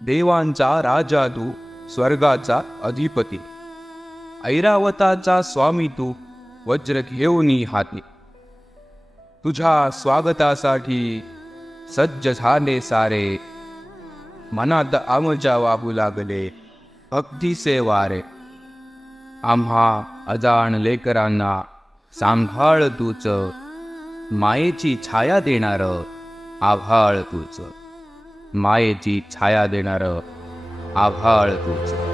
देवांचा राजा तू, स्वर्गाचा अधिपती, ऐरावताचा स्वामी तू, वज्र घेऊनी हाती. तुझ्या स्वागतासाठी सज्ज झाले सारे, मनात आमच्या वाहू लागले भक्तीचे वारे. आम्हा अजाण लेकरांना सांभाळ तूच, मायेची छाया देणार आभाळ तूच, मायेची छाया देणार आभाळ तूच.